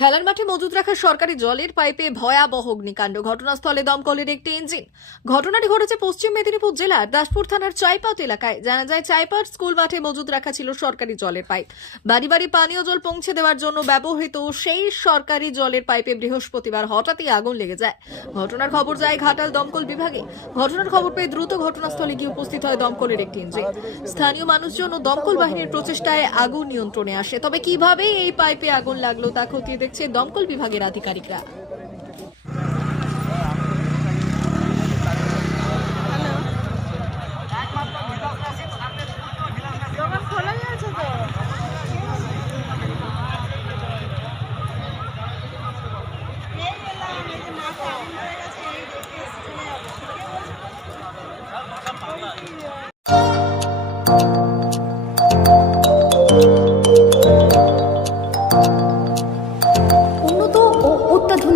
খেলার মাঠে মজুত রাখা সরকারি জলের পাইপে ভয়াবহ অগ্নিকাণ্ড। ঘটনাস্থলে দমকলের একটি ইঞ্জিন। ঘটনাটি ঘটেছে পশ্চিম মেদিনীপুর জেলার দাসপুর থানার চাইপাট এলাকায়। জানা যায় চাইপাট স্কুল মাঠে মজুত রাখা ছিল সরকারি জলের পাইপ। বাড়ি বাড়ি পানীয় জল পৌঁছে দেওয়ার জন্য ব্যবহৃত সেই সরকারি জলের পাইপে বৃহস্পতিবার হঠাৎই আগুন লেগে যায়। ঘটনার খবর যায় ঘাটাল দমকল বিভাগে। ঘটনার খবর পেয়ে দ্রুত ঘটনাস্থলে গিয়ে উপস্থিত হয় দমকলের একটি ইঞ্জিন। স্থানীয় মানুষজন ও দমকল বাহিনীর প্রচেষ্টায় আগুন নিয়ন্ত্রণে আসে। তবে কীভাবে এই পাইপে আগুন লাগল তা খতিয়ে দেখছে দমকল বিভাগের আধিকারিকরা। দোকান খোলাই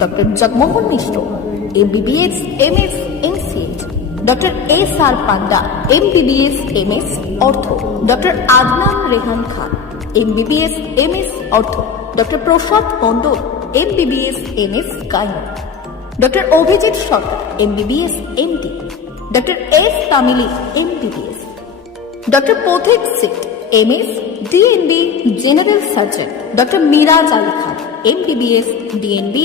Doctor Jagmohan Mishra MBBS MS MCH doctor S R Panda MBBS MS ortho doctor Adnan Rehan Khan MBBS MS ortho doctor Prasad Mondal MBBS MS gyne doctor Abhijit Sarkar MBBS MD doctor S Tamili MBBS doctor Pathik Sit MS DNB general surgeon doctor Miraj Ali Khan MBBS DNB